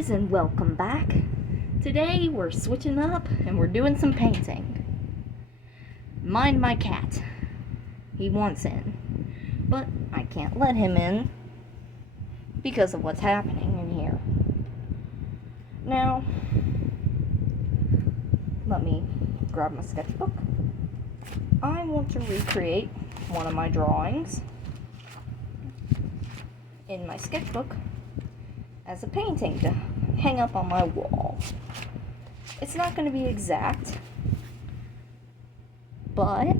guys, and welcome back. Today we're switching up and we're doing some painting. Mind my cat. He wants in, but I can't let him in because of what's happening in here. Now, let me grab my sketchbook. I want to recreate one of my drawings in my sketchbook as a painting to hang up on my wall. It's not going to be exact, but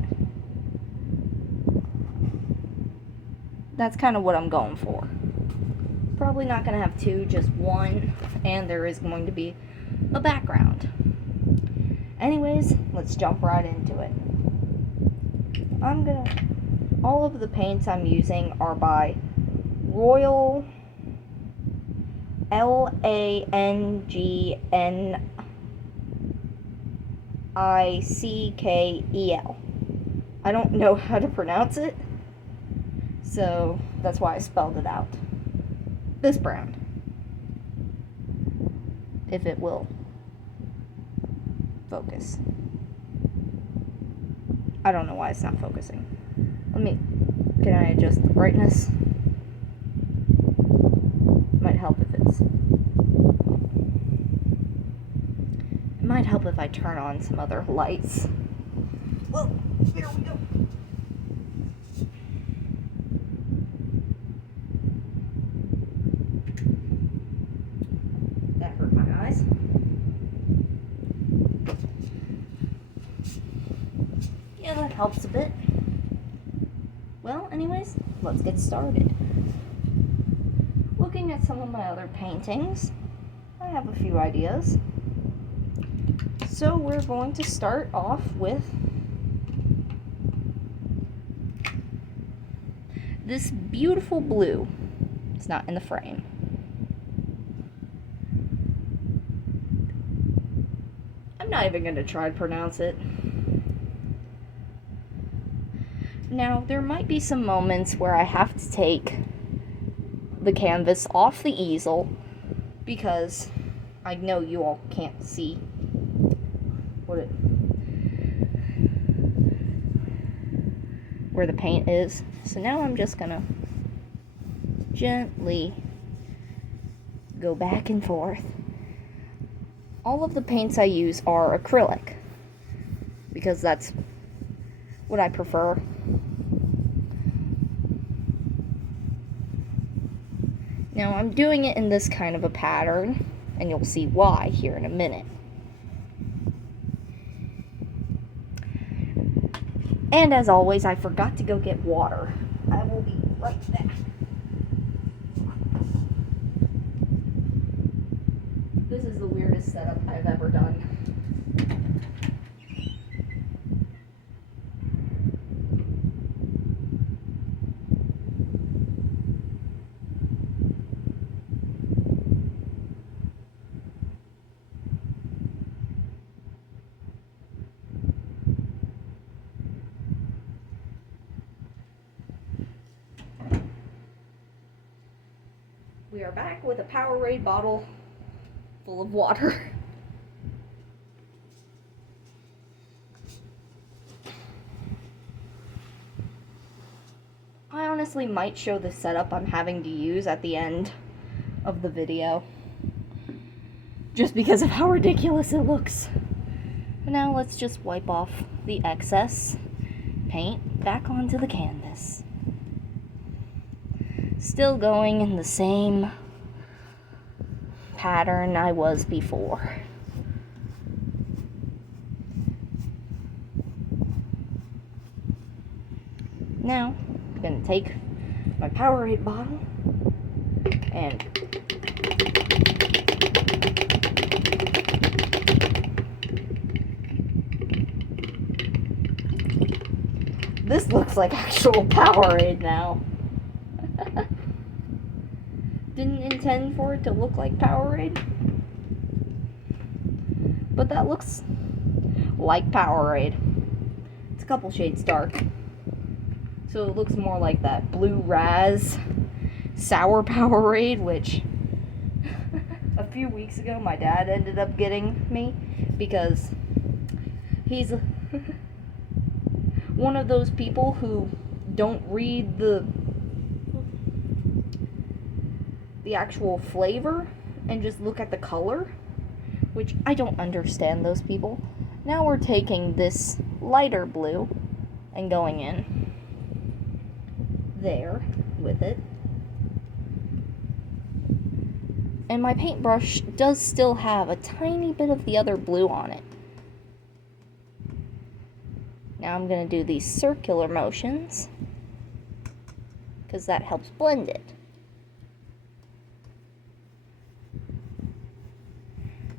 that's kind of what I'm going for. Probably not going to have two, just one, and there is going to be a background. Anyways, let's jump right into it. All of the paints I'm using are by Royal Langnickel. I don't know how to pronounce it, so that's why I spelled it out. This brand, if it will focus. I don't know why it's not focusing. Can I adjust the brightness? Might help if it might help if I turn on some other lights. Well, here we go. That hurt my eyes. Yeah, that helps a bit. Well, anyways, let's get started. Looking at some of my other paintings, I have a few ideas. So we're going to start off with this beautiful blue. It's not in the frame. I'm not even going to try to pronounce it. Now, there might be some moments where I have to take the canvas off the easel because I know you all can't see where the paint is. So now I'm just gonna gently go back and forth. All of the paints I use are acrylic because that's what I prefer. Now I'm doing it in this kind of a pattern, and you'll see why here in a minute. And as always, I forgot to go get water. I will be right back. This is the weirdest setup I've ever done. We are back with a Powerade bottle full of water. I honestly might show the setup I'm having to use at the end of the video, just because of how ridiculous it looks. But now let's just wipe off the excess paint back onto the canvas. Still going in the same pattern I was before. Now, I'm going to take my Powerade bottle and this looks like actual Powerade now. Didn't intend for it to look like Powerade, but that looks like Powerade. It's a couple shades dark, so it looks more like that blue Raz sour Powerade, which a few weeks ago, my dad ended up getting me because he's one of those people who don't read the actual flavor and just look at the color, which I don't understand those people. Now we're taking this lighter blue and going in there with it. And my paintbrush does still have a tiny bit of the other blue on it. Now I'm going to do these circular motions because that helps blend it.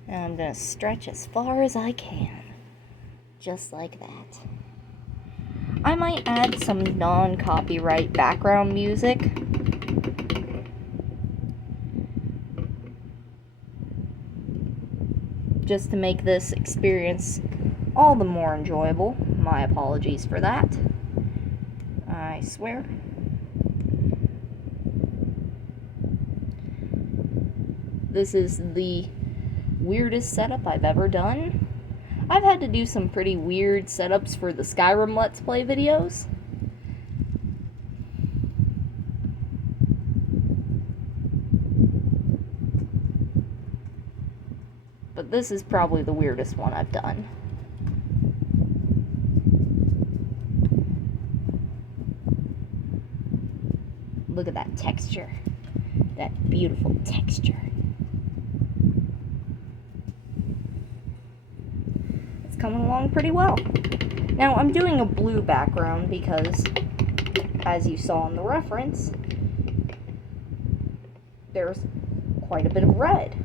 And I'm going to stretch as far as I can, just like that. I might add some non-copyright background music. Just to make this experience all the more enjoyable. My apologies for that. I swear. This is the weirdest setup I've ever done. I've had to do some pretty weird setups for the Skyrim Let's Play videos. But this is probably the weirdest one I've done. Look at that texture. That beautiful texture. It's coming along pretty well. Now I'm doing a blue background because, as you saw in the reference, there's quite a bit of red.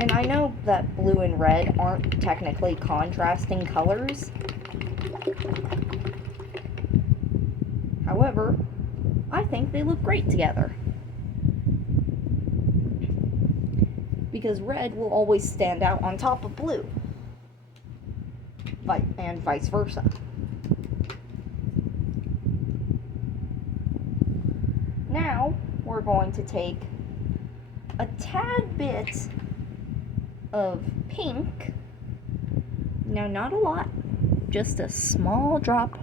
And I know that blue and red aren't technically contrasting colors. However, I think they look great together. Because red will always stand out on top of blue. And vice versa. Now, we're going to take a tad bit of pink. Now, not a lot, just a small drop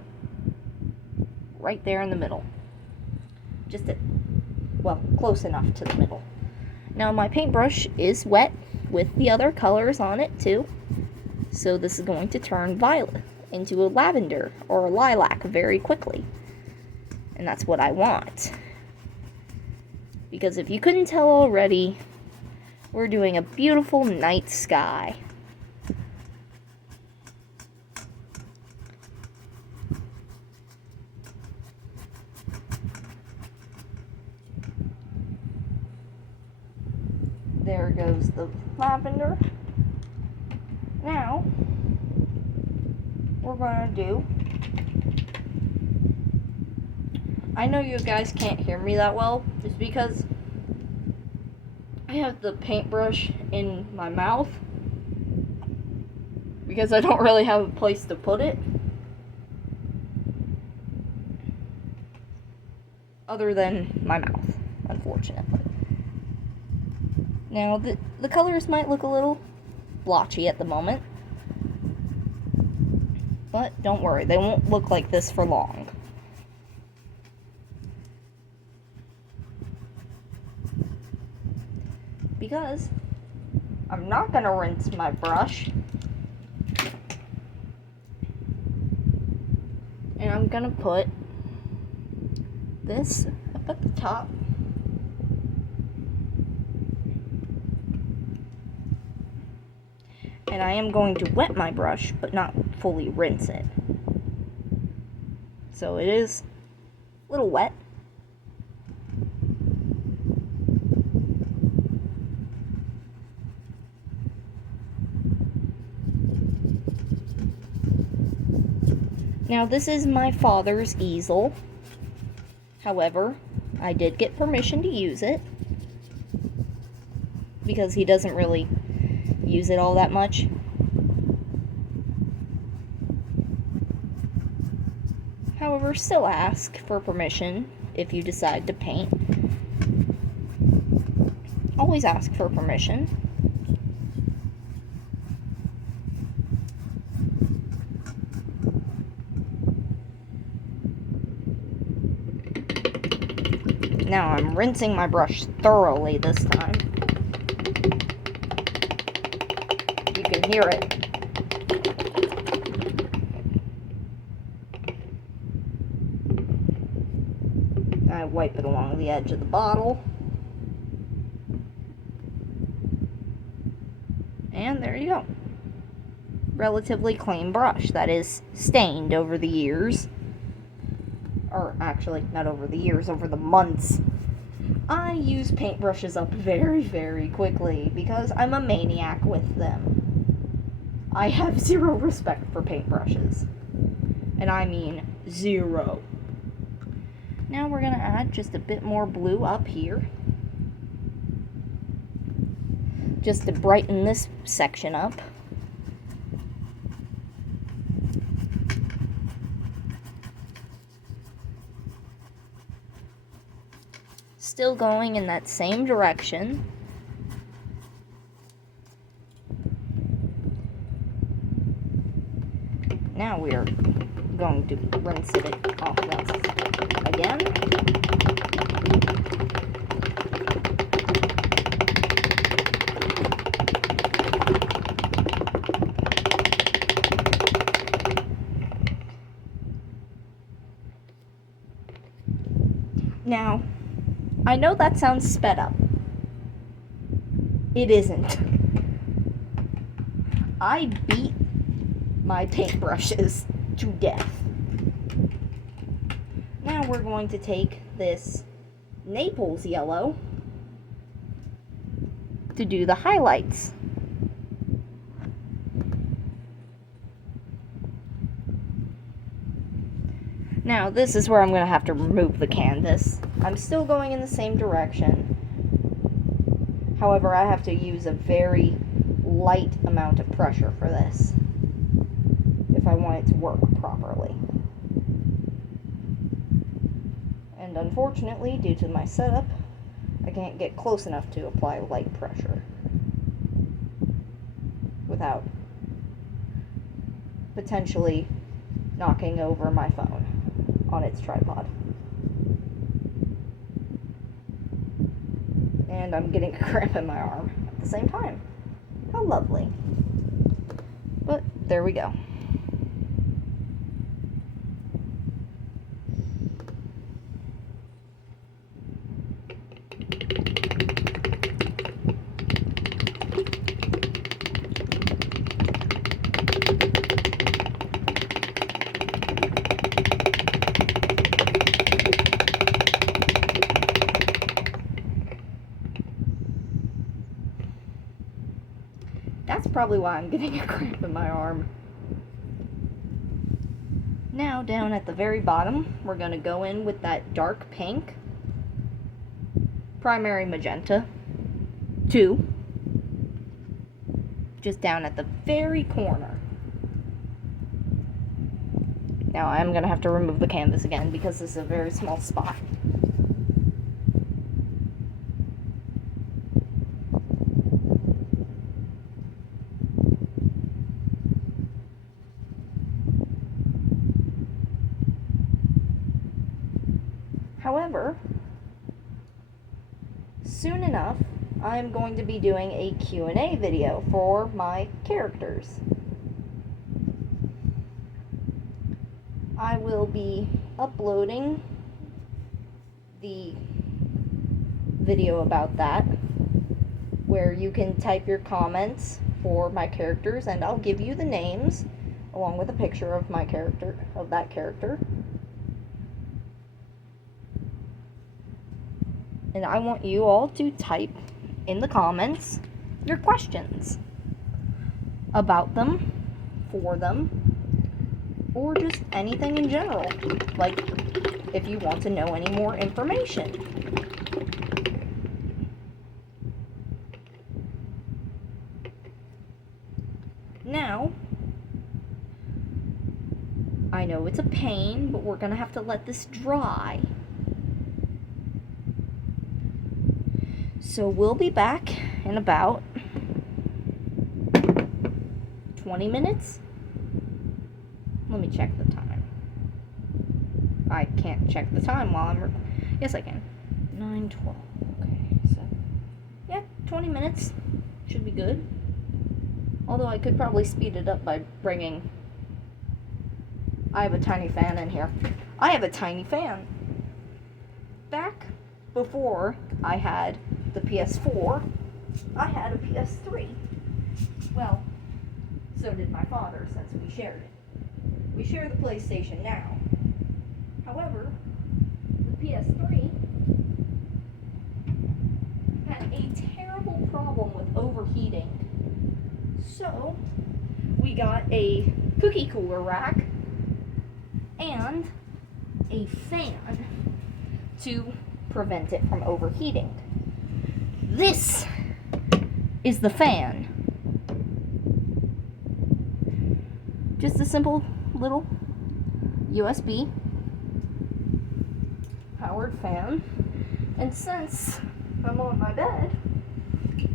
right there in the middle. Close enough to the middle. Now, my paintbrush is wet with the other colors on it too, so this is going to turn violet into a lavender or a lilac very quickly, and that's what I want. Because if you couldn't tell already, we're doing a beautiful night sky. There goes the lavender. Now, we're going to do... I know you guys can't hear me that well, just because I have the paintbrush in my mouth, because I don't really have a place to put it, other than my mouth, unfortunately. Now, the colors might look a little blotchy at the moment, but don't worry, they won't look like this for long. Because I'm not going to rinse my brush, and I'm going to put this up at the top. And I am going to wet my brush, but not fully rinse it. So it is a little wet. Now, this is my father's easel. However, I did get permission to use it, because he doesn't really use it all that much. However, still ask for permission if you decide to paint. Always ask for permission. Now I'm rinsing my brush thoroughly this time. You can hear it. I wipe it along the edge of the bottle. And there you go. Relatively clean brush that is stained over the years. Or actually, not over the years, over the months. I use paintbrushes up very, very quickly because I'm a maniac with them. I have zero respect for paintbrushes. And I mean zero. Now we're going to add just a bit more blue up here, just to brighten this section up. Still going in that same direction. Now we're going to rinse it off once again. Now, I know that sounds sped up. It isn't. I beat my paintbrushes to death. Now we're going to take this Naples yellow to do the highlights. Now this is where I'm going to have to remove the canvas. I'm still going in the same direction. However, I have to use a very light amount of pressure for this if I want it to work properly. And unfortunately, due to my setup, I can't get close enough to apply light pressure without potentially knocking over my phone on its tripod. And I'm getting a cramp in my arm at the same time. How lovely. But there we go. That's probably why I'm getting a cramp in my arm. Now, down at the very bottom, we're going to go in with that dark pink, primary magenta 2, just down at the very corner. Now, I'm going to have to remove the canvas again because this is a very small spot. However, soon enough, I'm going to be doing a Q&A video for my characters. I will be uploading the video about that, where you can type your comments for my characters, and I'll give you the names along with a picture of my character, of that character. And I want you all to type in the comments your questions about them, for them, or just anything in general. Like, if you want to know any more information. Now, I know it's a pain, but we're gonna have to let this dry So we'll be back in about 20 minutes. Let me check the time. I can't check the time while I'm yes, I can. 9:12. Okay, so yeah, 20 minutes should be good. Although I could probably speed it up by bringing. I have a tiny fan in here. I have a tiny fan. Back before I had the PS4, I had a PS3. Well, so did my father, since we shared it. We share the PlayStation now. However, the PS3 had a terrible problem with overheating. So, we got a cookie cooler rack and a fan to prevent it from overheating. This is the fan. Just a simple little USB powered fan. And since I'm on my bed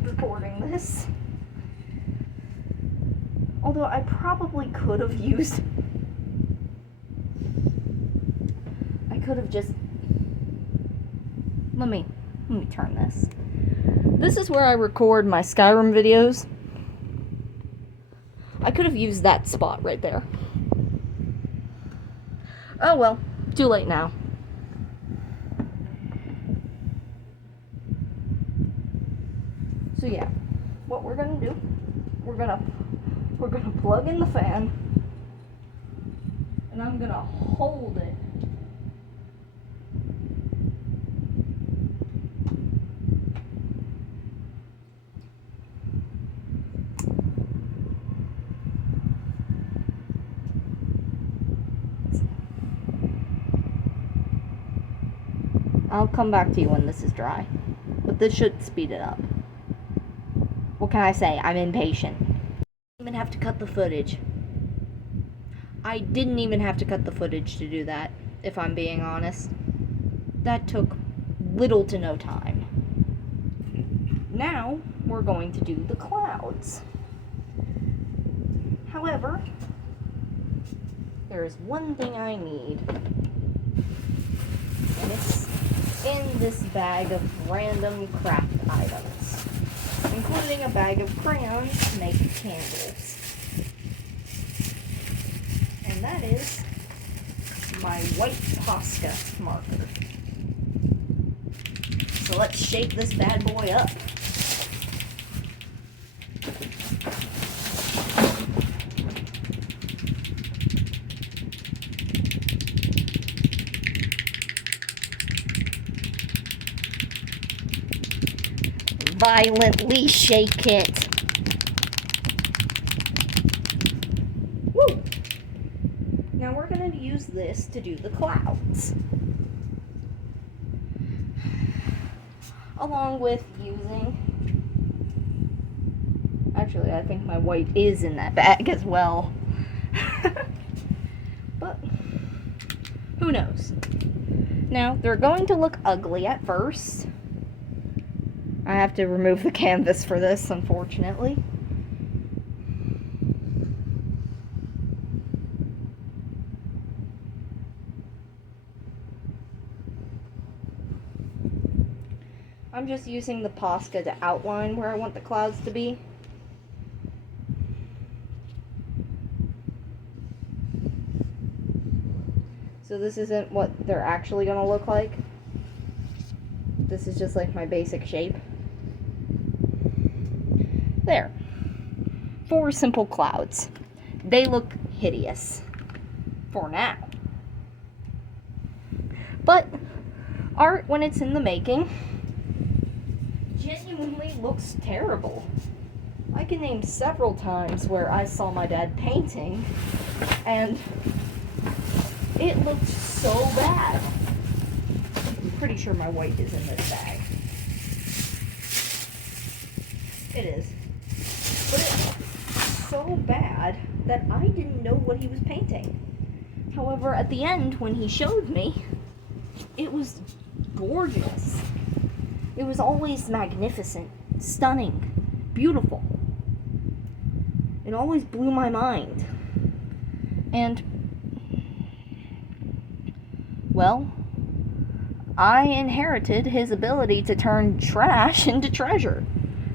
recording this, although I probably could have used, I could have just, let me turn this. This is where I record my Skyrim videos. I could have used that spot right there. Oh well, too late now. So yeah, what we're gonna do, we're gonna plug in the fan, and I'm gonna hold it I'll come back to you when this is dry. But this should speed it up. What can I say? I'm impatient. I didn't even have to cut the footage. I didn't even have to cut the footage to do that, if I'm being honest. That took little to no time. Now, we're going to do the clouds. However, there is one thing I need. And it's in this bag of random craft items, including a bag of crayons to make candles. And that is my white Posca marker. So let's shape this bad boy up. Violently shake it. Woo! Now we're going to use this to do the clouds. Along with using... Actually, I think my white is in that bag as well. But, who knows? Now, they're going to look ugly at first. I have to remove the canvas for this, unfortunately. I'm just using the Posca to outline where I want the clouds to be. So this isn't what they're actually going to look like. This is just like my basic shape. There. 4 simple clouds. They look hideous. For now. But art, when it's in the making, genuinely looks terrible. I can name several times where I saw my dad painting, and it looked so bad. I'm pretty sure my white is in this bag. It is. But it looked so bad that I didn't know what he was painting. However, at the end, when he showed me, it was gorgeous. It was always magnificent, stunning, beautiful. It always blew my mind. And, well, I inherited his ability to turn trash into treasure,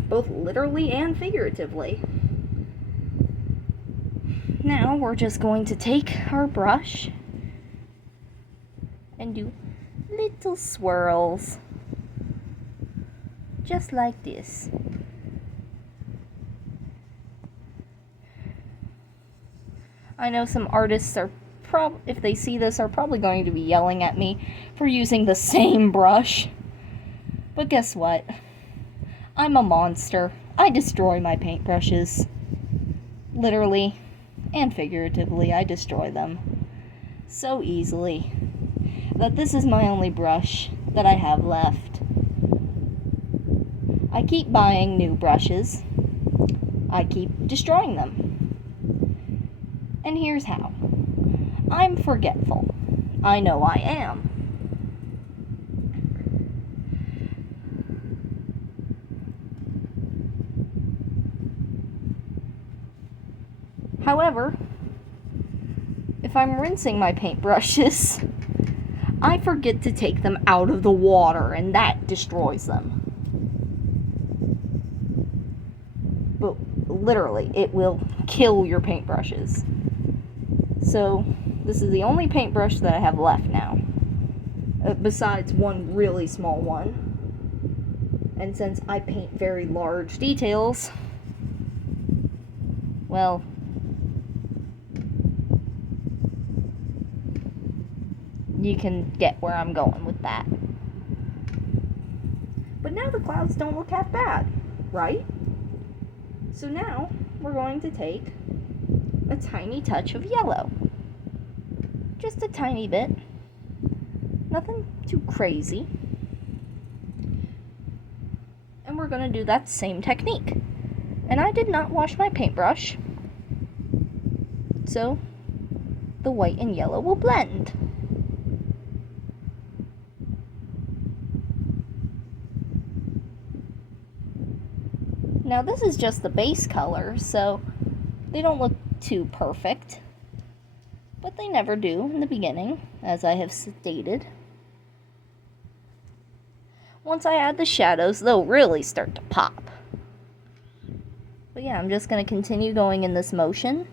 both literally and figuratively. Now we're just going to take our brush and do little swirls, just like this. I know some artists are if they see this, are probably going to be yelling at me for using the same brush. But guess what? I'm a monster. I destroy my paintbrushes. Literally and figuratively, I destroy them so easily that this is my only brush that I have left. I keep buying new brushes. I keep destroying them. And here's how. I'm forgetful. I know I am. However, if I'm rinsing my paintbrushes, I forget to take them out of the water, and that destroys them. But literally, it will kill your paintbrushes. So, this is the only paintbrush that I have left now. Besides one really small one. And since I paint very large details, well, you can get where I'm going with that. But now the clouds don't look half bad, right? So now we're going to take a tiny touch of yellow. Just a tiny bit. Nothing too crazy. And we're going to do that same technique. And I did not wash my paintbrush, so the white and yellow will blend. Now this is just the base color, so they don't look too perfect, but they never do in the beginning, as I have stated. Once I add the shadows, they'll really start to pop. But yeah, I'm just going to continue going in this motion.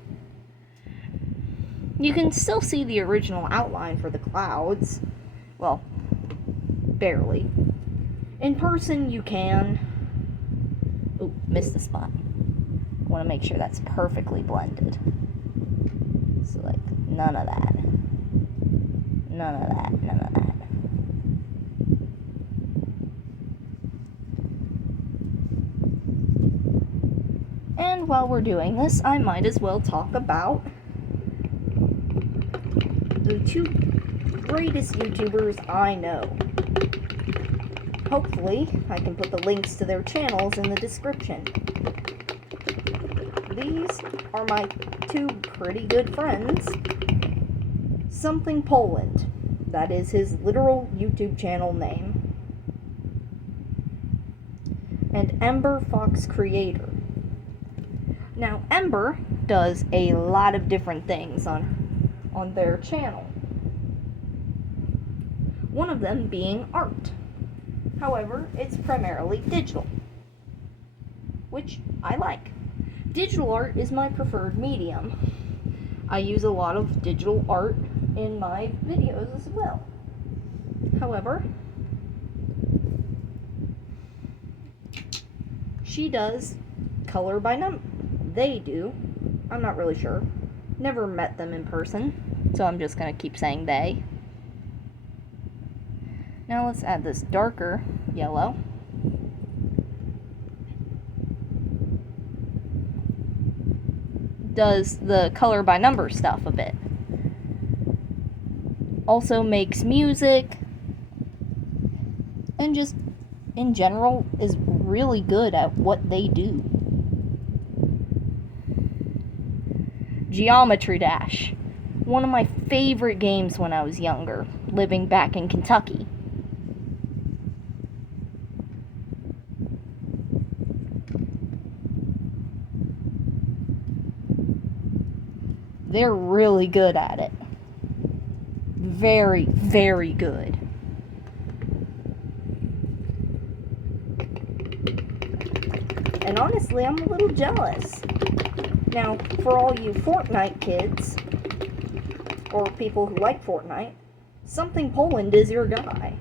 You can still see the original outline for the clouds. Well, barely. In person, you can. Ooh, missed a spot. I want to make sure that's perfectly blended. So, like, none of that. None of that. None of that. And while we're doing this, I might as well talk about the two greatest YouTubers I know. Hopefully, I can put the links to their channels in the description. These are my two pretty good friends. Something Poland. That is his literal YouTube channel name. And Ember Fox Creator. Now, Ember does a lot of different things on their channel. One of them being art. However, it's primarily digital, which I like. Digital art is my preferred medium. I use a lot of digital art in my videos as well. However, she does color by number. They do. I'm not really sure. Never met them in person, so I'm just going to keep saying they. Now let's add this darker yellow. Does the color by number stuff a bit. Also makes music. And just, in general, is really good at what they do. Geometry Dash. One of my favorite games when I was younger, living back in Kentucky. They're really good at it. Very, very good. And honestly, I'm a little jealous. Now, for all you Fortnite kids, or people who like Fortnite, Something Poland is your guy.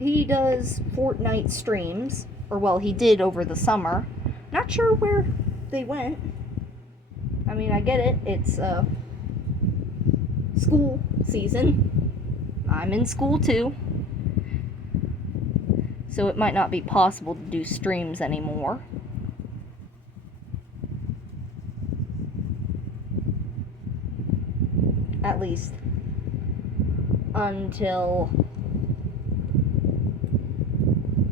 He does Fortnite streams, or well, he did over the summer. Not sure where they went. I mean, I get it. It's school season. I'm in school too. So it might not be possible to do streams anymore. At least until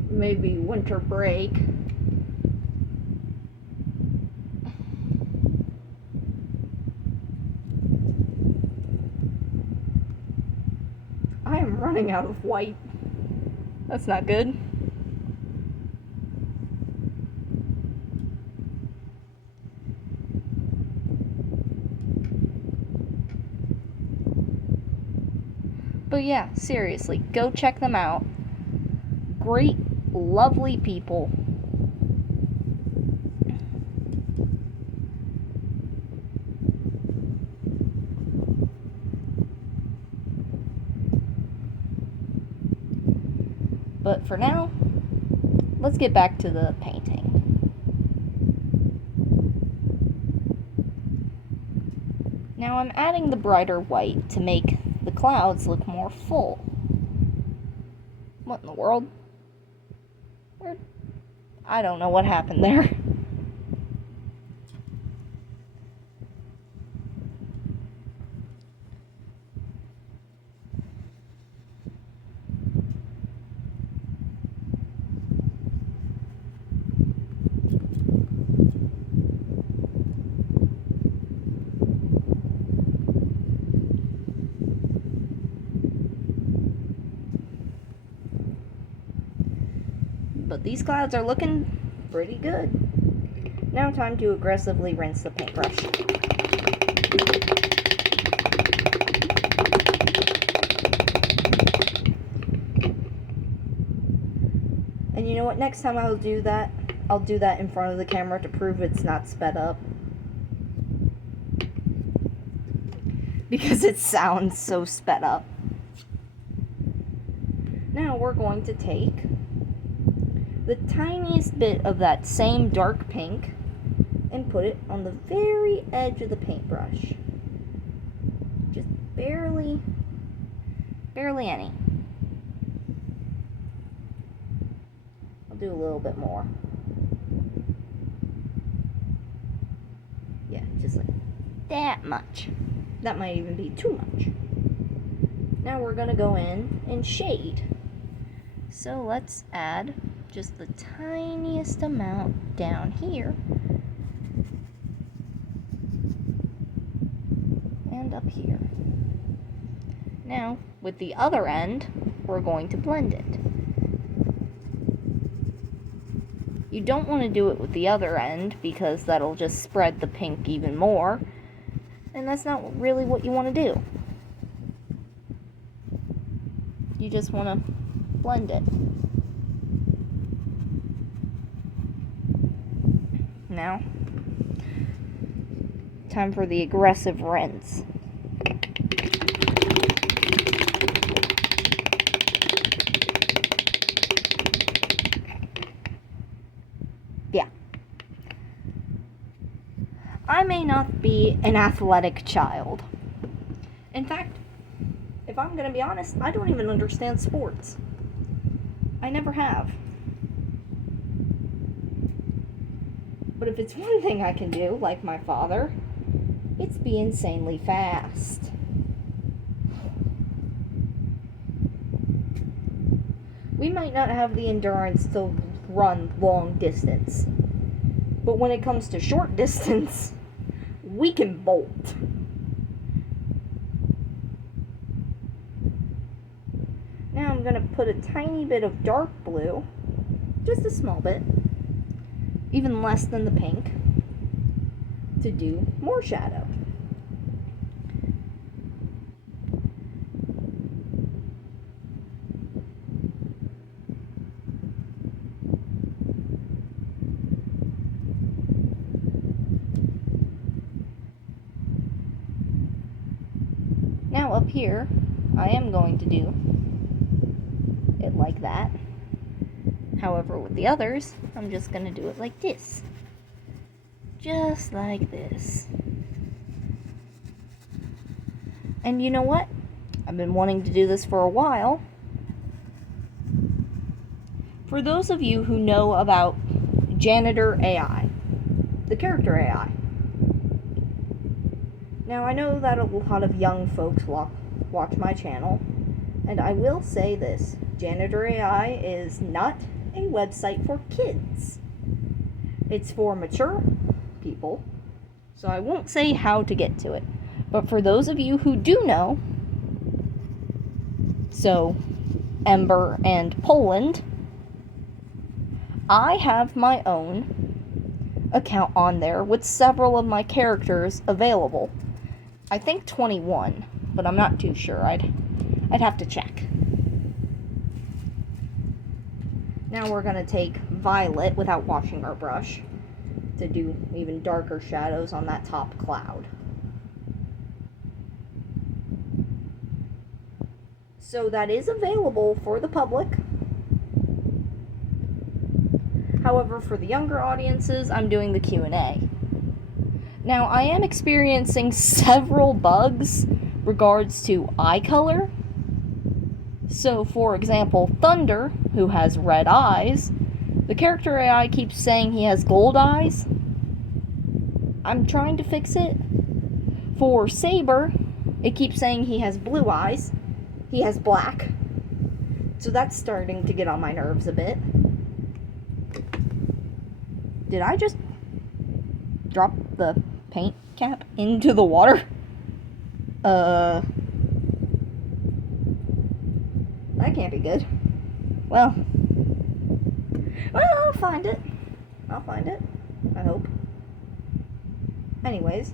maybe winter break. I am running out of white. That's not good. But yeah, seriously, go check them out. Great, lovely people. But for now, let's get back to the painting. Now I'm adding the brighter white to make the clouds look more full. What in the world? I don't know what happened there. But these clouds are looking pretty good. Now time to aggressively rinse the paintbrush. And you know what? Next time I'll do that in front of the camera to prove it's not sped up. Because it sounds so sped up. Now we're going to take the tiniest bit of that same dark pink and put it on the very edge of the paintbrush. Just barely any. I'll do a little bit more. Yeah, just like that much. That might even be too much. Now we're gonna go in and shade. So let's add just the tiniest amount down here and up here. Now, with the other end, we're going to blend it. You don't want to do it with the other end because that'll just spread the pink even more, and that's not really what you want to do. You just want to blend it. Now, time for the aggressive rinse. Yeah. I may not be an athletic child. In fact, if I'm going to be honest, I don't even understand sports. I never have. But if it's one thing I can do, like my father, it's be insanely fast. We might not have the endurance to run long distance, but when it comes to short distance, we can bolt. Now I'm going to put a tiny bit of dark blue, just a small bit, even less than the pink, to do more shadow. Now up here, I am going to do it like that. However, with the others, I'm just going to do it like this. Just like this. And you know what? I've been wanting to do this for a while. For those of you who know about Janitor AI, the character AI. Now, I know that a lot of young folks watch my channel, and I will say this, Janitor AI is not a website for kids. It's for mature people, so I won't say how to get to it. But for those of you who do know, so Ember and Poland, I have my own account on there with several of my characters available. I think 21, but I'm not too sure. I'd have to check. Now we're going to take violet without washing our brush to do even darker shadows on that top cloud. So that is available for the public. However, for the younger audiences, I'm doing the Q&A. Now, I am experiencing several bugs regards to eye color. So, for example, Thunder, who has red eyes, the character AI keeps saying he has gold eyes. I'm trying to fix it. For Saber, it keeps saying he has blue eyes. He has black. So that's starting to get on my nerves a bit. Did I just drop the paint cap into the water? That can't be good. Well, I'll find it. I hope. Anyways,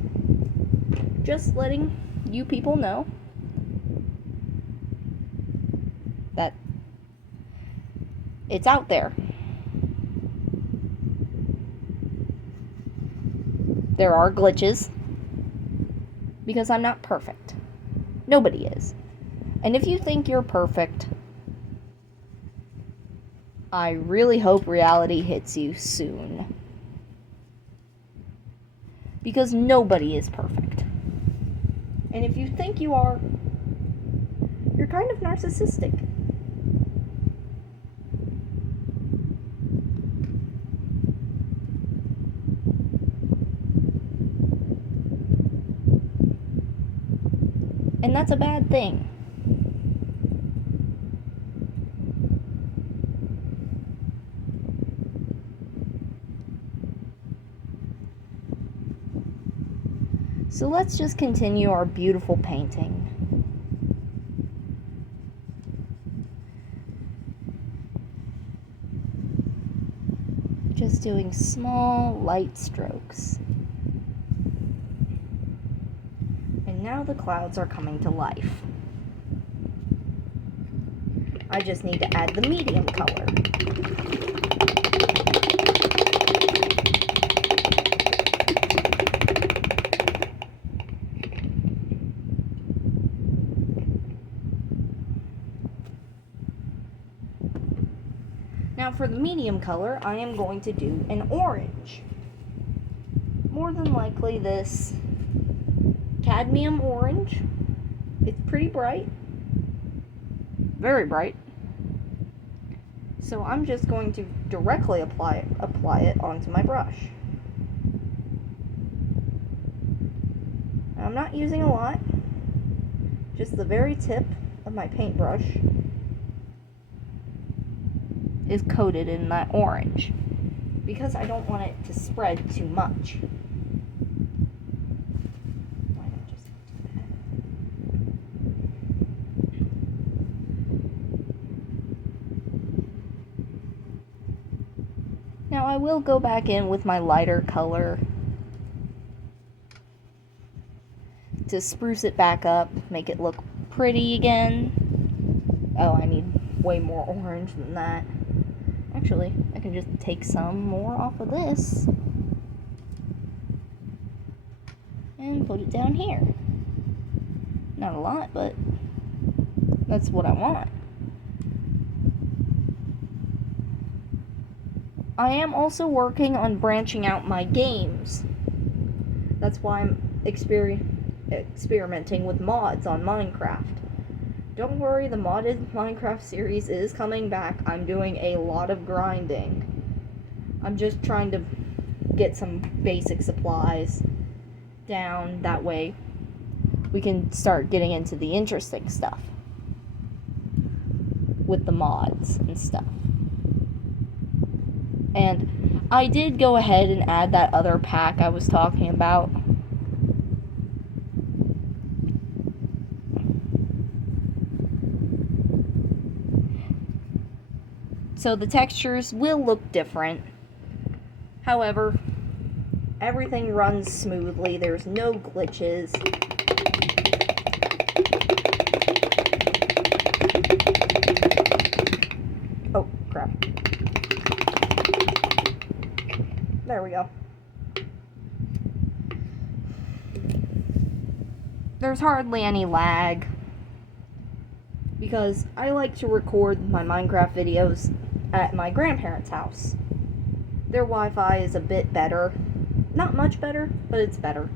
just letting you people know that it's out there. There are glitches, because I'm not perfect. Nobody is. And if you think you're perfect, I really hope reality hits you soon. Because nobody is perfect. And if you think you are, you're kind of narcissistic. And that's a bad thing. So let's just continue our beautiful painting. Just doing small, light strokes. And now the clouds are coming to life. I just need to add the medium color. Now for the medium color, I am going to do an orange. More than likely this cadmium orange. It's pretty bright. Very bright. So I'm just going to directly apply it onto my brush. Now, I'm not using a lot. Just the very tip of my paintbrush is coated in that orange, because I don't want it to spread too much. Why not just do that? Now I will go back in with my lighter color to spruce it back up, make it look pretty again. Oh, I need way more orange than that. Actually, I can just take some more off of this and put it down here. Not a lot, but that's what I want. I am also working on branching out my games. That's why I'm experimenting with mods on Minecraft. Don't worry, the modded Minecraft series is coming back. I'm doing a lot of grinding. I'm just trying to get some basic supplies down. That way we can start getting into the interesting stuff with the mods and stuff. And I did go ahead and add that other pack I was talking about. So the textures will look different. However, everything runs smoothly. There's no glitches. Oh, crap. There we go. There's hardly any lag, because I like to record my Minecraft videos at my grandparents' house. Their Wi-Fi is a bit better. Not much better, but it's better.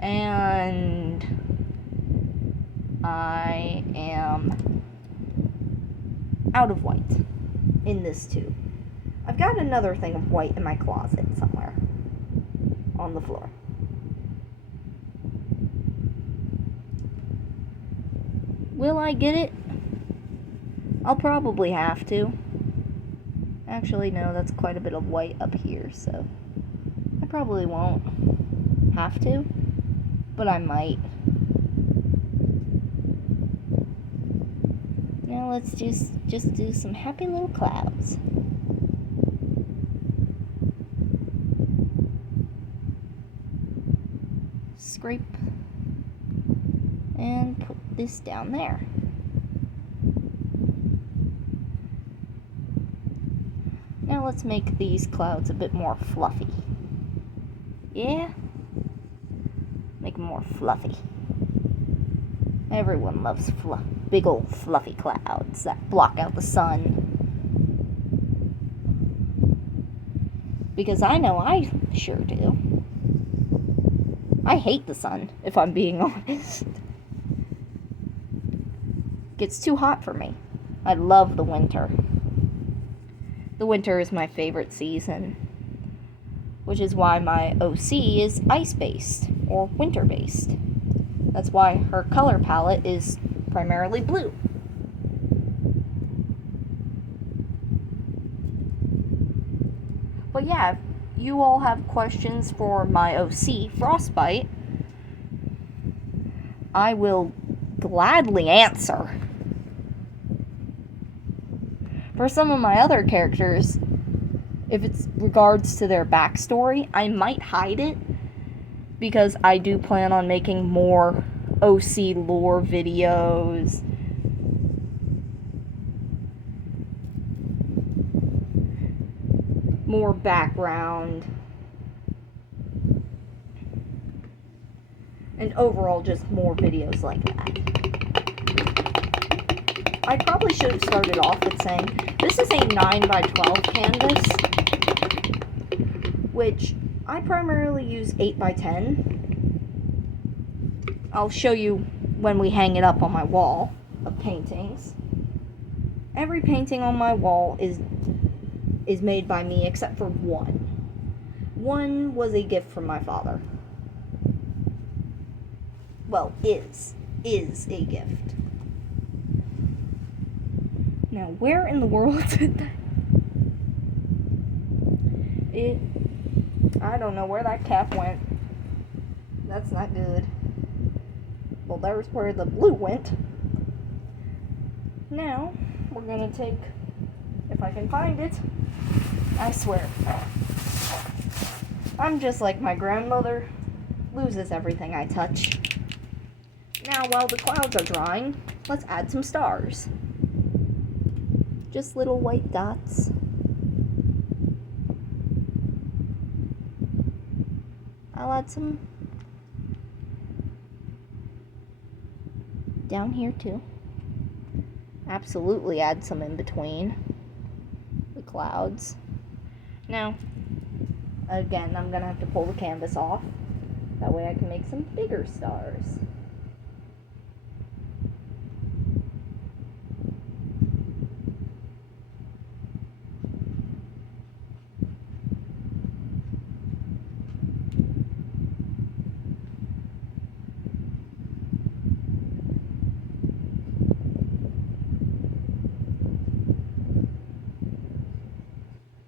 And I am out of white in this tube. I've got another thing of white in my closet somewhere on the floor. Will I get it? I'll probably have to. Actually, no, that's quite a bit of white up here, so I probably won't have to, but I might. Now let's just do some happy little clouds. Scrape and put this down there. Now let's make these clouds a bit more fluffy. Yeah? Make them more fluffy. Everyone loves big old fluffy clouds that block out the sun. Because I know I sure do. I hate the sun, if I'm being honest. It gets too hot for me. I love the winter. The winter is my favorite season, which is why my OC is ice-based, or winter-based. That's why her color palette is primarily blue. But yeah, if you all have questions for my OC, Frostbite, I will gladly answer. For some of my other characters, if it's regards to their backstory, I might hide it, because I do plan on making more OC lore videos. More background. And overall, just more videos like that. I probably should have started off with saying, this is a 9x12 canvas, which I primarily use 8x10. I'll show you when we hang it up on my wall of paintings. Every painting on my wall is made by me except for one. One was a gift from my father. Well, is a gift. Now, where in the world did that... I don't know where that cap went. That's not good. Well, there's where the blue went. Now, we're gonna take, if I can find it, I swear, I'm just like my grandmother. loses everything I touch. Now, while the clouds are drying, let's add some stars. Just little white dots. I'll add some down here too. Absolutely add some in between the clouds. Now, again, I'm gonna have to pull the canvas off. That way I can make some bigger stars.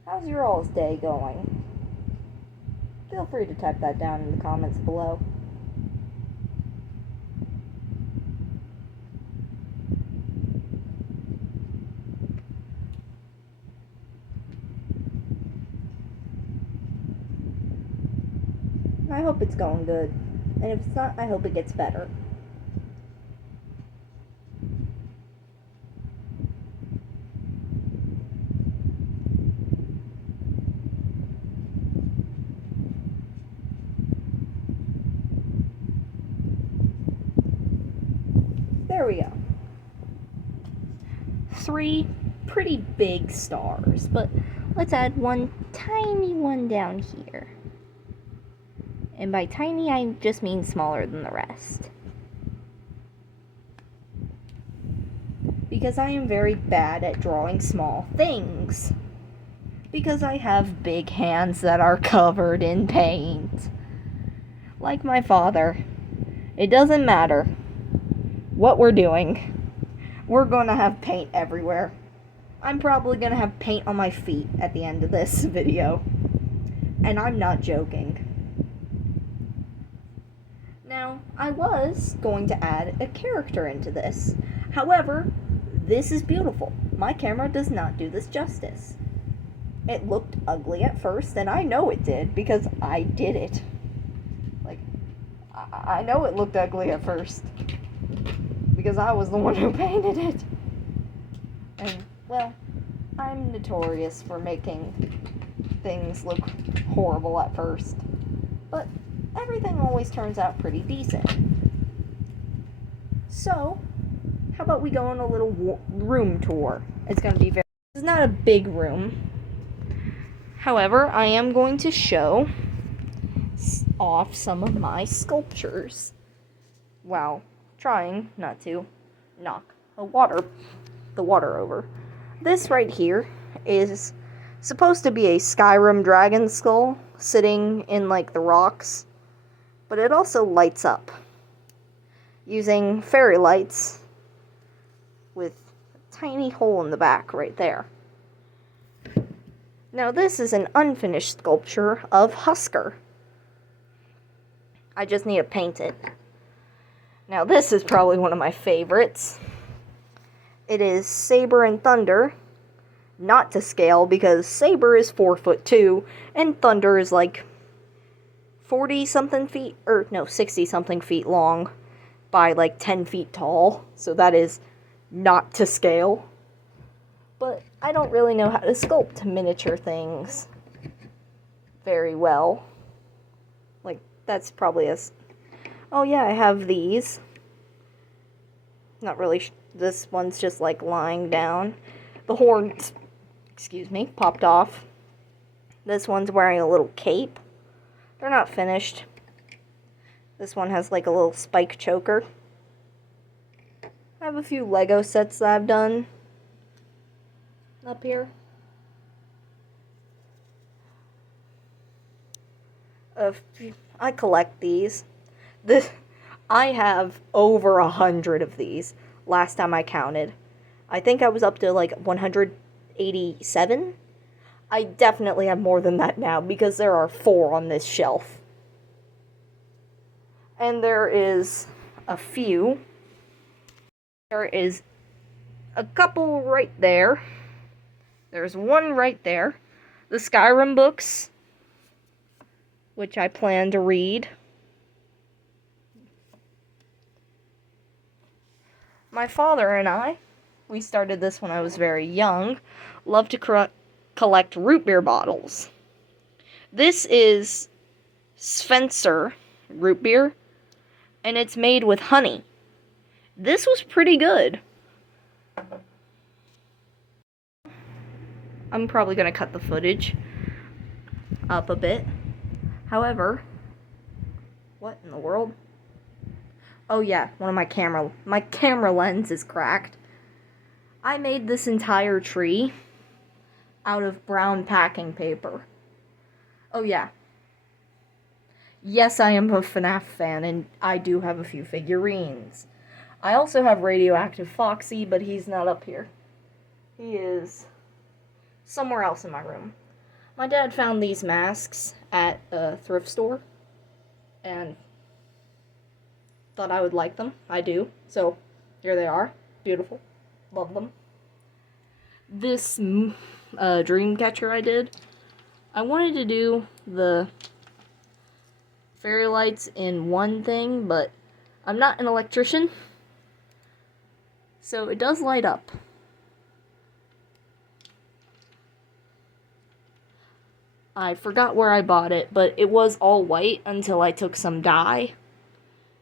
How's your all's day going? Feel free to type that down in the comments below. I hope it's going good, and if it's not, I hope it gets better. There we go. 3 pretty big stars, but let's add one tiny one down here. And by tiny, I just mean smaller than the rest. Because I am very bad at drawing small things. Because I have big hands that are covered in paint. Like my father. It doesn't matter what we're doing. We're gonna have paint everywhere. I'm probably gonna have paint on my feet at the end of this video. And I'm not joking. Now, I was going to add a character into this. However, this is beautiful. My camera does not do this justice. It looked ugly at first, and I know it did, because I did it. Like, I know it looked ugly at first, because I was the one who painted it. And, well, I'm notorious for making things look horrible at first. But everything always turns out pretty decent. So, how about we go on a little room tour? It's going to be it's not a big room. However, I am going to show off some of my sculptures. While trying not to knock the water over. This right here is supposed to be a Skyrim dragon skull sitting in like the rocks. But it also lights up using fairy lights with a tiny hole in the back right there. Now this is an unfinished sculpture of Husker. I just need to paint it. Now this is probably one of my favorites. It is Saber and Thunder, not to scale because Saber is 4'2" and Thunder is like 40-something feet, or no, 60-something feet long by like 10 feet tall. So that is not to scale. But I don't really know how to sculpt miniature things very well. Like, that's probably oh yeah, I have these. Not really, this one's just like lying down. The horns, excuse me, popped off. This one's wearing a little cape. They're not finished. This one has like a little spike choker. I have a few Lego sets that I've done up here. I collect these. I have over 100 of these. Last time I counted. I think I was up to like 187. I definitely have more than that now because there are 4 on this shelf. And there is a few. There is a couple right there. There's one right there. The Skyrim books, which I plan to read. My father and I, we started this when I was very young, love to collect root beer bottles. This is Spencer root beer, and it's made with honey. This was pretty good. I'm probably going to cut the footage up a bit. However, what in the world? Oh yeah, my camera lens is cracked. I made this entire tree out of brown packing paper. Oh yeah. Yes, I am a FNAF fan, and I do have a few figurines. I also have Radioactive Foxy, but he's not up here. He is somewhere else in my room. My dad found these masks at a thrift store, and thought I would like them. I do. So, here they are. Beautiful. Love them. This dream catcher I did, I wanted to do the fairy lights in one thing, but I'm not an electrician, so it does light up. I forgot where I bought it, but it was all white until I took some dye.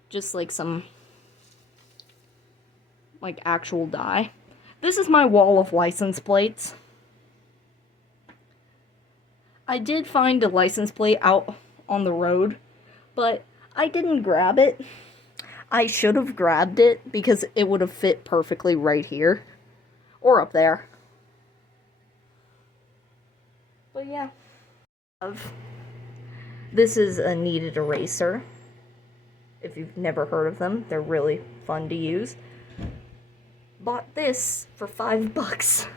Just like some, like, actual dye. This is my wall of license plates. I did find a license plate out on the road, but I didn't grab it. I should have grabbed it because it would have fit perfectly right here. Or up there. But yeah. This is a kneaded eraser. If you've never heard of them, they're really fun to use. Bought this for $5.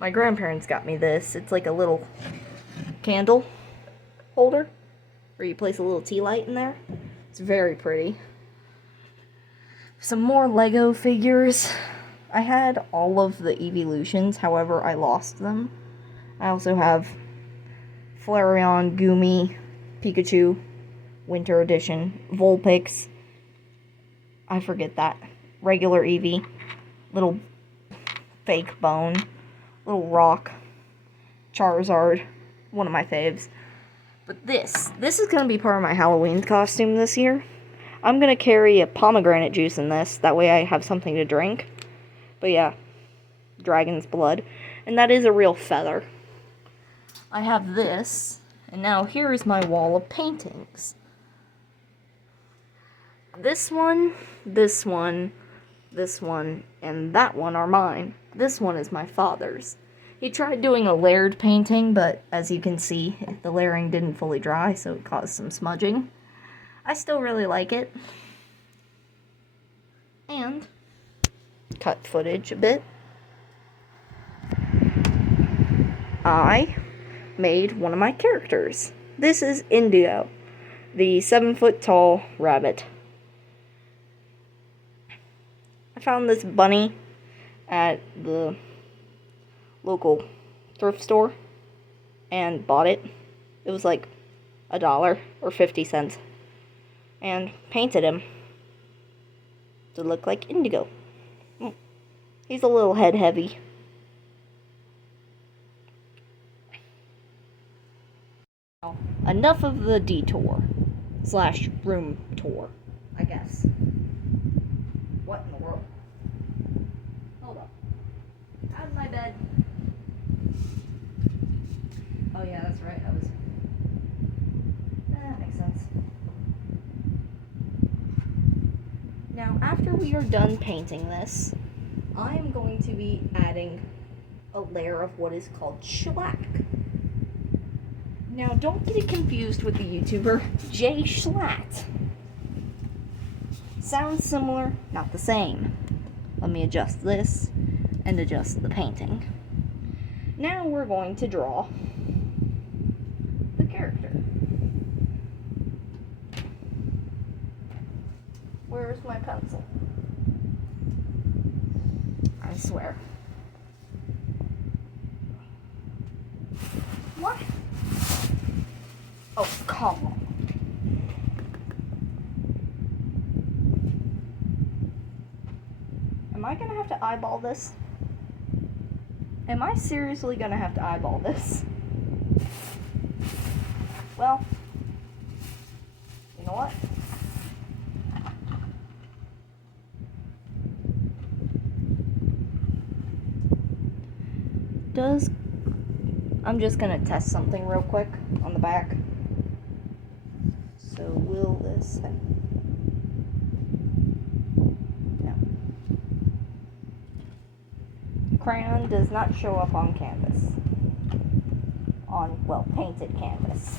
My grandparents got me this. It's like a little candle holder where you place a little tea light in there. It's very pretty. Some more Lego figures. I had all of the Evolutions, however, I lost them. I also have Flareon, Goomy, Pikachu, Winter Edition, Vulpix, I forget that, regular Eevee, little fake bone, little rock, Charizard, one of my faves. But this is going to be part of my Halloween costume this year. I'm going to carry a pomegranate juice in this, that way I have something to drink. But yeah, dragon's blood, and that is a real feather. I have this, and now here is my wall of paintings. This one, this one, this one, and that one are mine. This one is my father's. He tried doing a layered painting, but as you can see, the layering didn't fully dry, so it caused some smudging. I still really like it. And cut footage a bit. I made one of my characters. This is Indigo, the 7-foot-tall rabbit. I found this bunny at the local thrift store and bought it. It was like $1 or 50 cents. And painted him to look like Indigo. He's a little head heavy. Enough of the detour / room tour, I guess. What in the world? Hold up. Out of my bed. Oh yeah, that's right. That makes sense. Now, after we are done painting this, I am going to be adding a layer of what is called shellac. Now, don't get it confused with the YouTuber Jay Schlatt. Sounds similar, not the same. Let me adjust this and adjust the painting. Now we're going to draw the character. Where's my pencil? I swear. What? Oh, come on. Am I gonna have to eyeball this? Am I seriously gonna have to eyeball this? Well, you know what? I'm just gonna test something real quick on the back. So will this... No. Crayon does not show up on canvas. On, well, painted canvas.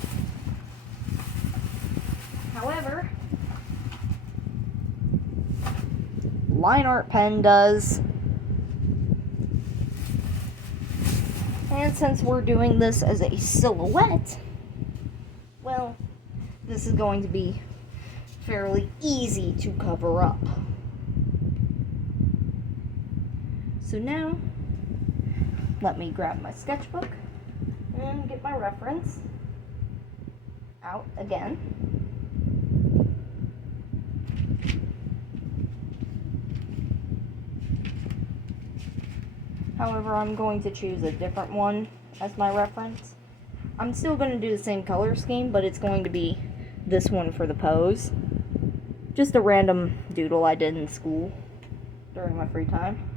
However, line art pen does. And since we're doing this as a silhouette, well, this is going to be fairly easy to cover up. So now, let me grab my sketchbook and get my reference out again. However, I'm going to choose a different one as my reference. I'm still going to do the same color scheme, but it's going to be this one for the pose. Just a random doodle I did in school during my free time.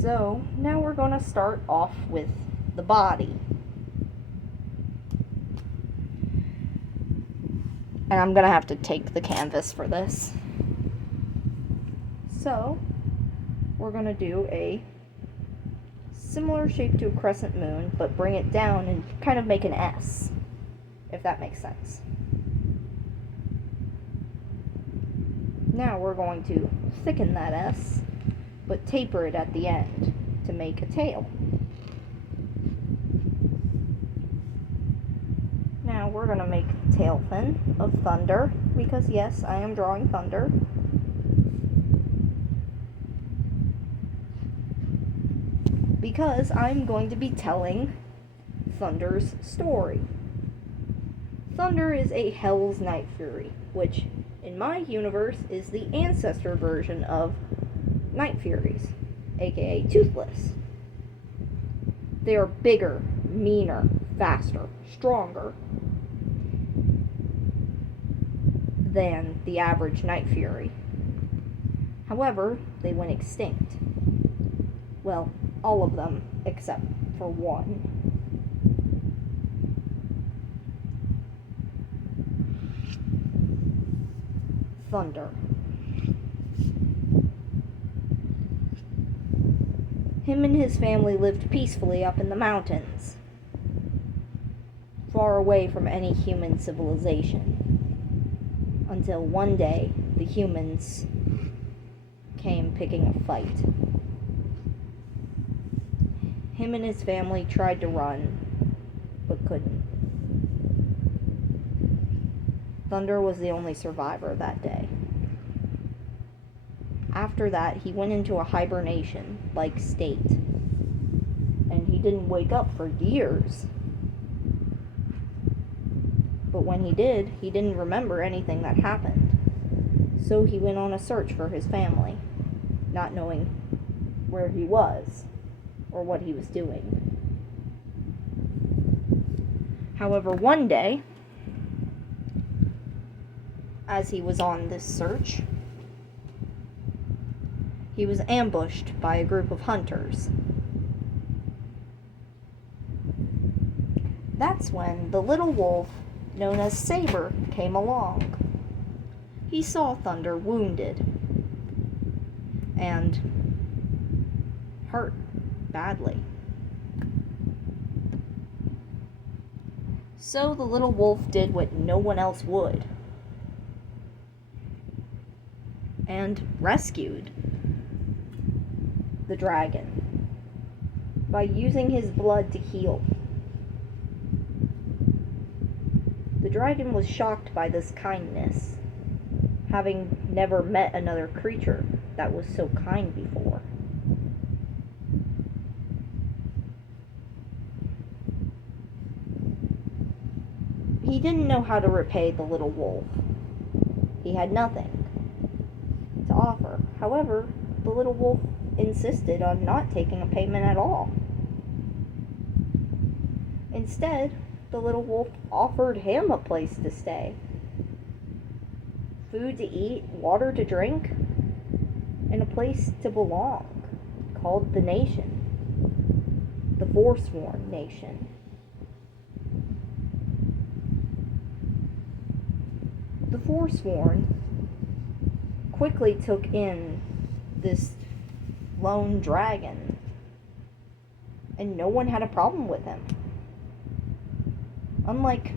So, now we're going to start off with the body. And I'm going to have to take the canvas for this. So, we're going to do a similar shape to a crescent moon, but bring it down and kind of make an S, if that makes sense. Now we're going to thicken that S, but taper it at the end to make a tail. Now we're going to make a tail fin of thunder, because yes, I am drawing thunder. Because I'm going to be telling Thunder's story. Thunder is a Hell's Night Fury, which in my universe is the ancestor version of Night Furies, aka Toothless. They are bigger, meaner, faster, stronger than the average Night Fury. However, they went extinct. Well, all of them except for one. Thunder. Him and his family lived peacefully up in the mountains, far away from any human civilization, until one day the humans came picking a fight. Him and his family tried to run, but couldn't. Thunder was the only survivor that day. After that, he went into a hibernation-like state, and he didn't wake up for years. But when he did, he didn't remember anything that happened. So he went on a search for his family, not knowing where he was or what he was doing. However, one day, as he was on this search, he was ambushed by a group of hunters. That's when the little wolf, known as Saber, came along. He saw Thunder wounded and hurt badly. So the little wolf did what no one else would, and rescued the dragon by using his blood to heal. The dragon was shocked by this kindness, having never met another creature that was so kind before. He didn't know how to repay the little wolf. He had nothing to offer. However, the little wolf insisted on not taking a payment at all. Instead, the little wolf offered him a place to stay, food to eat, water to drink, and a place to belong, called the nation, the Forsworn Nation. The Forsworn quickly took in this lone dragon, and no one had a problem with him. Unlike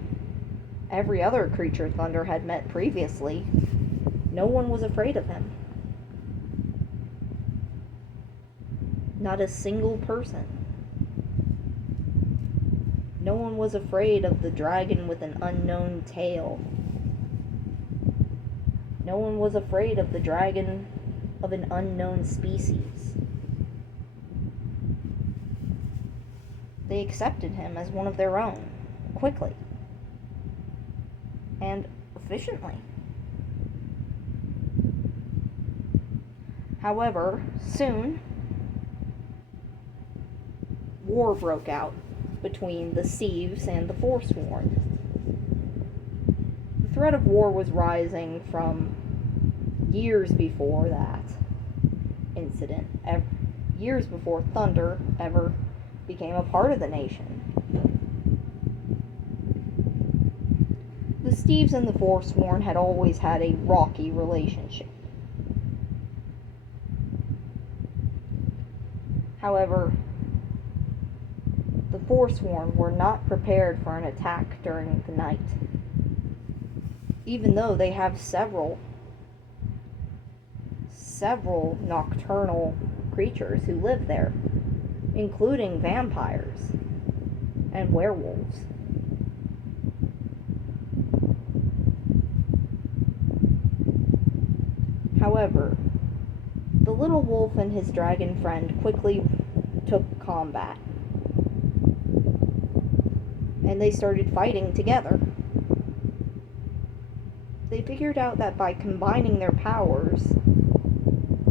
every other creature Thunder had met previously, no one was afraid of him. Not a single person. No one was afraid of the dragon with an unknown tail. No one was afraid of the dragon of an unknown species. They accepted him as one of their own, quickly and efficiently. However, soon, war broke out between the Sieves and the Forsworn. The threat of war was rising from years before that incident, years before Thunder ever became a part of the nation. The Sieves and the Forsworn had always had a rocky relationship. However, the Forsworn were not prepared for an attack during the night, even though they have several nocturnal creatures who live there, including vampires and werewolves. However, the little wolf and his dragon friend quickly took combat, and they started fighting together. They figured out that by combining their powers,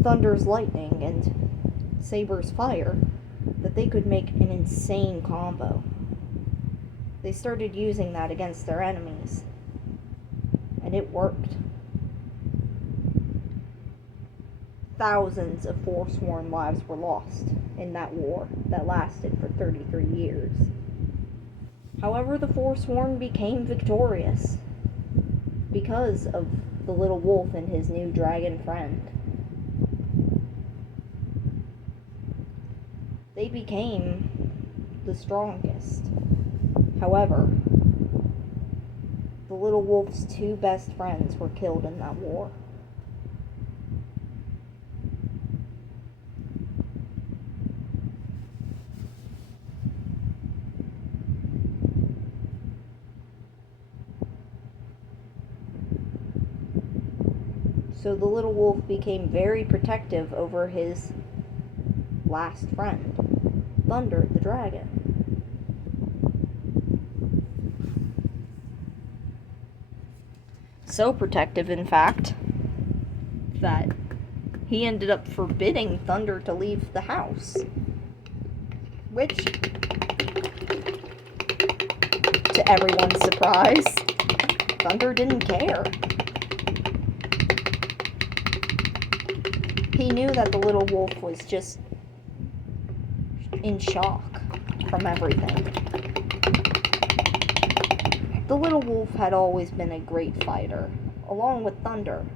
Thunder's lightning and Saber's fire, that they could make an insane combo. They started using that against their enemies, and it worked. Thousands of Forsworn lives were lost in that war that lasted for 33 years. However, the Forsworn became victorious because of the little wolf and his new dragon friend. They became the strongest. However, the little wolf's two best friends were killed in that war. So the little wolf became very protective over his last friend, Thunder the dragon. So protective, in fact, that he ended up forbidding Thunder to leave the house, which, to everyone's surprise, Thunder didn't care. He knew that the little wolf was just in shock from everything. The little wolf had always been a great fighter, along with Thunder.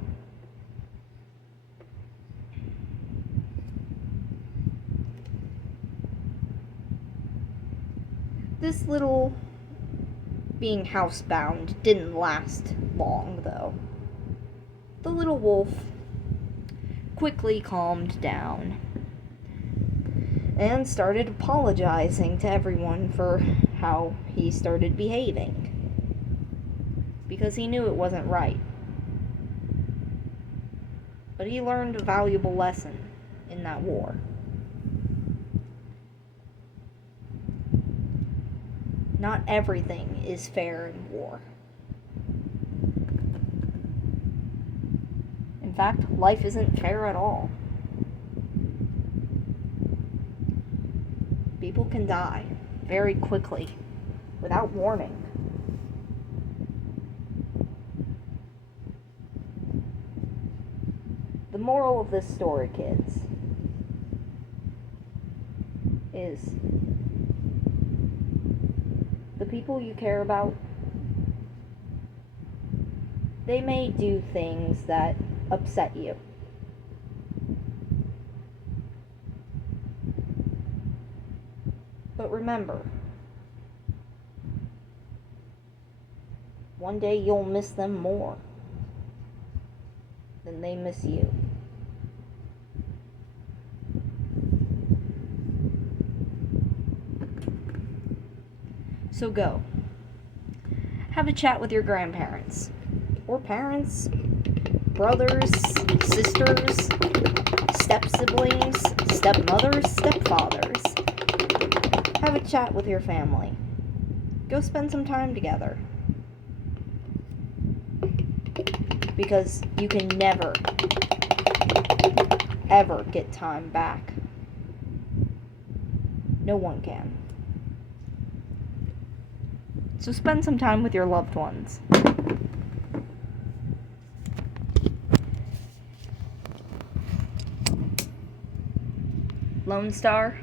This little being housebound didn't last long, though. The little wolf quickly calmed down and started apologizing to everyone for how he started behaving, because he knew it wasn't right. But he learned a valuable lesson in that war. Not everything is fair in war. In fact, life isn't fair at all. People can die very quickly, without warning. The moral of this story, kids, is the people you care about, they may do things that upset you. But remember, one day you'll miss them more than they miss you. So go. Have a chat with your grandparents, or parents, brothers, sisters, step-siblings, stepmothers, stepfathers. Have a chat with your family. Go spend some time together. Because you can never, ever get time back. No one can. So spend some time with your loved ones. Lone Star,